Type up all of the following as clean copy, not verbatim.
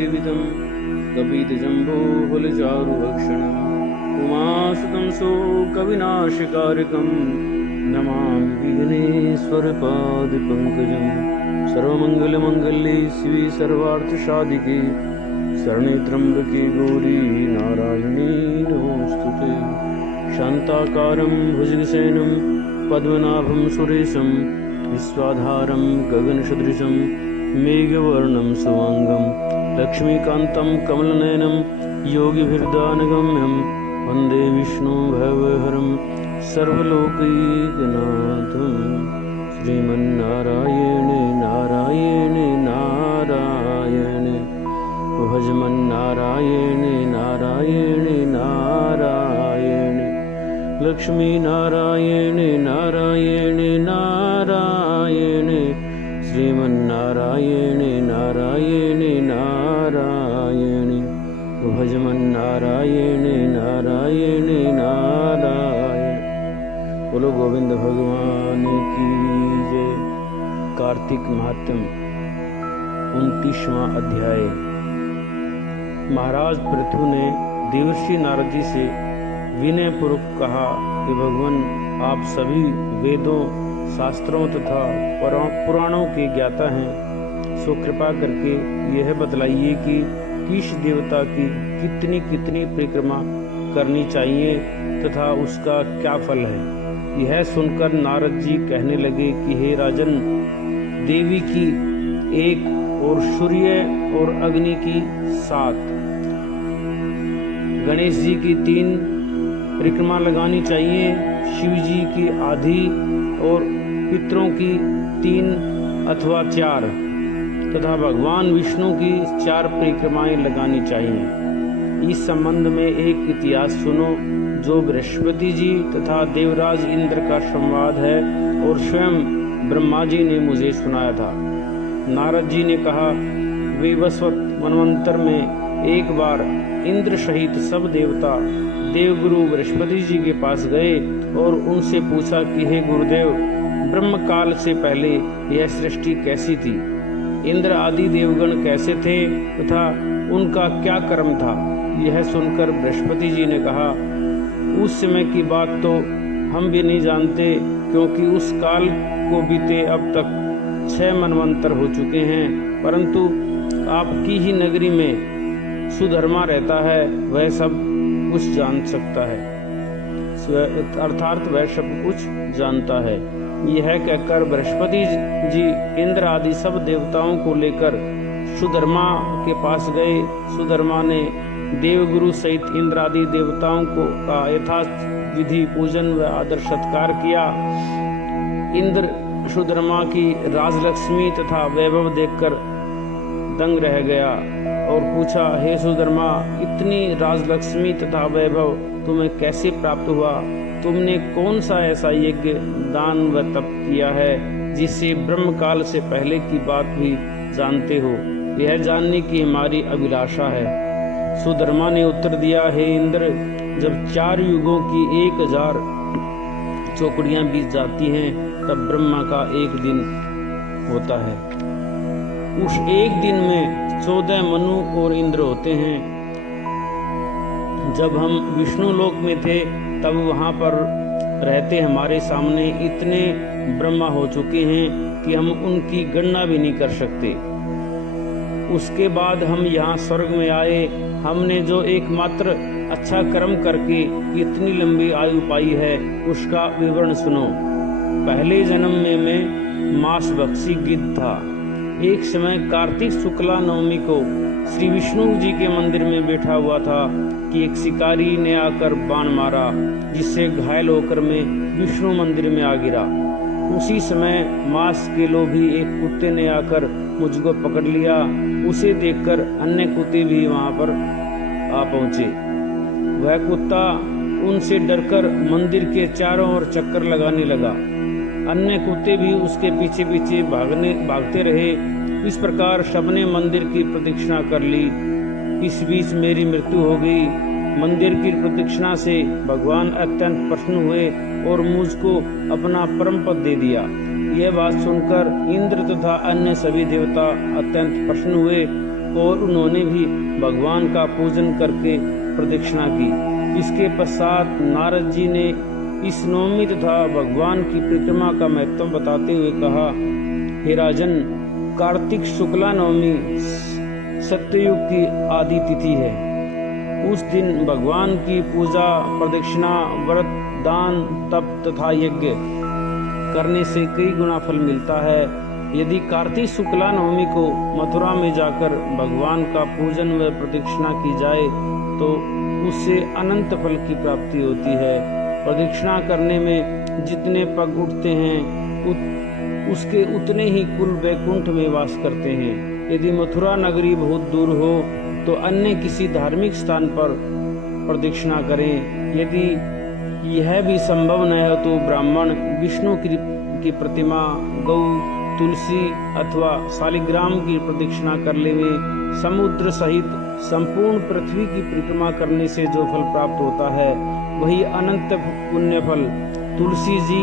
सेवितं कपितजम्बूफलचारुभक्षणम् उमासुतं शोकविनाशकारकं नमामि विघ्नेश्वरपादपङ्कजं। सर्वमङ्गलमङ्गल्ये शिवे सर्वार्थसाधिके शरणे त्र्यम्बके गौरी नारायणी नमोऽस्तुते। शान्ताकारं भुजगशयनं पद्मनाभं सुरेशं विश्वाधारं गगनसदृशं मेघवर्णं शुभांगं लक्ष्मीकान्तं कमलनयनं योगिभिर्दानगम्यं वन्दे विष्णु भवहरं सर्वलोकैकनाथं। श्रीमन्नारायणे नारायणे नारायणे भजमन्नारायणे नारायणे नारायणे लक्ष्मीनारायणे नारायणे नारायणे श्रीमन्नारायणे नारायणे नारायणे भजमन्नारायणे नारायणे नारायण। बोलो गोविंद भगवान की जय। कार्तिक महात्म्य 29वां अध्याय। महाराज पृथु ने देवर्षि नारद जी से विनय पूर्वक कहा कि भगवान आप सभी वेदों शास्त्रों तथा पुराणों के ज्ञाता हैं, सो कृपा करके यह बतलाइए कि किस देवता की कितनी कितनी परिक्रमा करनी चाहिए तथा उसका क्या फल है। यह सुनकर नारद जी कहने लगे कि हे राजन, देवी की 1 और सूर्य और अग्नि की 7, गणेश जी की 3 परिक्रमा लगानी चाहिए, शिव जी की आधी और पितरों की 3 अथवा 4 तथा भगवान विष्णु की 4 परिक्रमाएं लगानी चाहिए। इस संबंध में एक इतिहास सुनो जो बृहस्पति जी तथा देवराज इंद्र का संवाद है और स्वयं ब्रह्मा जी ने मुझे सुनाया था। नारद जी ने कहा, वैवस्वत मनवंतर में एक बार इंद्र सहित सब देवता देवगुरु बृहस्पति जी के पास गए और उनसे पूछा कि हे गुरुदेव, ब्रह्म काल से पहले यह सृष्टि कैसी थी, इंद्र आदि देवगण कैसे थे तथा उनका क्या कर्म था। यह सुनकर बृहस्पति जी ने कहा, उस समय की बात तो हम भी नहीं जानते, क्योंकि उस काल को बीते अब तक 6 मनवंतर हो चुके हैं, परंतु आपकी ही नगरी में सुधर्मा रहता है, वह सब कुछ जान सकता है, अर्थात वह सब कुछ जानता है। यह कहकर बृहस्पति जी इंद्र आदि सब देवताओं को लेकर सुधर्मा के पास गए। सुधर्मा ने देवगुरु सहित इंद्र आदि देवताओं को का यथाविधि विधि पूजन व आदर सत्कार किया। इंद्र सुधर्मा की राजलक्ष्मी तथा वैभव देखकर दंग रह गया और पूछा, हे सुधर्मा, इतनी राजलक्ष्मी तथा वैभव तुम्हें कैसे प्राप्त हुआ? तुमने कौन सा ऐसा यज्ञ, दान व तप किया है जिससे ब्रह्म काल से पहले की बात भी जानते हो? यह जानने की हमारी अभिलाषा है। सुधर्मा ने उत्तर दिया, हे इंद्र, जब 4 युगों की 1000 चौकड़ियां बीत जाती हैं तब ब्रह्मा का 1 दिन होता है। उस एक दिन में 14 मनु और इंद्र होते हैं। जब हम विष्णु लोक में थे तब वहाँ पर रहते हमारे सामने इतने ब्रह्मा हो चुके हैं कि हम उनकी गणना भी नहीं कर सकते। उसके बाद हम यहाँ स्वर्ग में आए। हमने जो एकमात्र अच्छा कर्म करके इतनी लंबी आयु पाई है उसका विवरण सुनो। पहले जन्म में मैं मांस भक्षी गिद्ध था। एक समय कार्तिक शुक्ला नवमी को श्री विष्णु जी के मंदिर में बैठा हुआ था कि एक शिकारी ने आकर बाण मारा, जिससे घायल होकर मैं विष्णु मंदिर में आ गिरा। उसी समय मांस के लोभी एक कुत्ते ने आकर मुझको पकड़ लिया। उसे देखकर अन्य कुत्ते भी वहां पर आ पहुंचे। वह कुत्ता उनसे डरकर मंदिर के चारों ओर चक्कर लगाने लगा। अन्य कुत्ते भी उसके पीछे पीछे भागते रहे। इस प्रकार सबने मंदिर की प्रदक्षिणा कर ली। इस बीच मेरी मृत्यु हो गई। मंदिर की प्रदक्षिणा से भगवान अत्यंत प्रसन्न हुए और मुझको अपना परम पद दे दिया। यह बात सुनकर इंद्र तथा अन्य सभी देवता अत्यंत प्रसन्न हुए और उन्होंने भी भगवान का पूजन करके प्रदक्षिणा की। इसके पश्चात नारद जी ने इस नवमी तथा भगवान की परिक्रमा का महत्व बताते हुए कहा, हे राजन, कार्तिक शुक्ला नवमी सत्ययुग की आदि तिथि है। उस दिन भगवान की पूजा, प्रदक्षिणा, व्रत, दान, तप तथा यज्ञ करने से कई गुना फल मिलता है। यदि कार्तिक शुक्ला नवमी को मथुरा में जाकर भगवान का पूजन व प्रदक्षिणा की जाए तो उससे अनंत फल की प्राप्ति होती है। प्रदक्षिणा करने में जितने पग उठते हैं उसके उतने ही कुल वैकुंठ में वास करते हैं। यदि मथुरा नगरी बहुत दूर हो तो अन्य किसी धार्मिक स्थान पर प्रदक्षिणा करें। यदि यह भी संभव न हो तो ब्राह्मण विष्णु की प्रतिमा, गौ, तुलसी अथवा शालिग्राम की प्रदक्षिणा कर लेवे। समुद्र सहित संपूर्ण पृथ्वी की परिक्रमा करने से जो फल प्राप्त होता है वही अनंत पुण्य फल तुलसी जी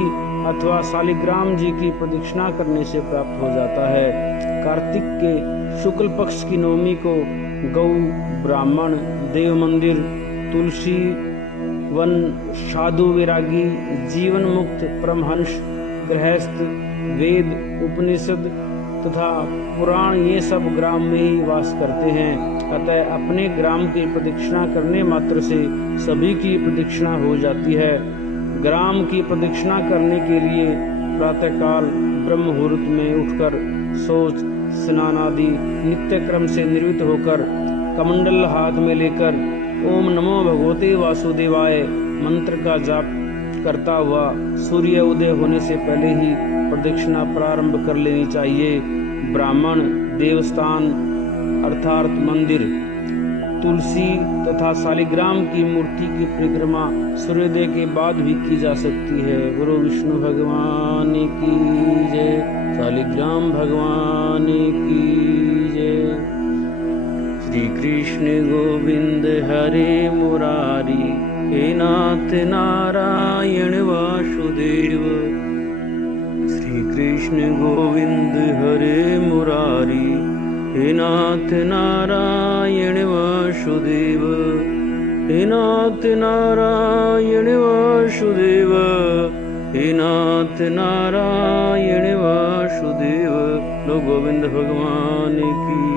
अथवा शालिग्राम जी की प्रदक्षिणा करने से प्राप्त हो जाता है। कार्तिक के शुक्ल पक्ष की नवमी को गौ, ब्राह्मण, देव मंदिर, तुलसी वन, साधु वैरागी, जीवन मुक्त, परमहंस, गृहस्थ, वेद, उपनिषद तथा पुराण ये सब ग्राम में ही वास करते हैं। अतः अपने ग्राम की प्रदक्षिणा करने मात्र से सभी की प्रदक्षिणा हो जाती है। ग्राम की प्रदक्षिणा करने के लिए प्रातःकाल ब्रह्म मुहूर्त में उठकर शौच, स्नान आदि नित्य क्रम से निर्वृत्त होकर कमंडल हाथ में लेकर ओम नमो भगवते वासुदेवाय मंत्र का जाप करता हुआ सूर्य उदय होने से पहले ही प्रदक्षिणा प्रारंभ कर लेनी चाहिए। ब्राह्मण, देवस्थान अर्थात मंदिर, तुलसी तथा शालिग्राम की मूर्ति की परिक्रमा सूर्योदय के बाद भी की जा सकती है। गुरु विष्णु भगवान की जय, शालिग्राम भगवान की जय। श्री कृष्ण गोविंद हरे मुरारी, हे नाथ नारायण वासुदेव। श्री कृष्ण गोविंद हरे मुरारी, हे नाथ नारायण वासुदेव। हे नाथ नारायण वासुदेव, हे नाथ नारायण वासुदेव। लो गोविंद भगवान की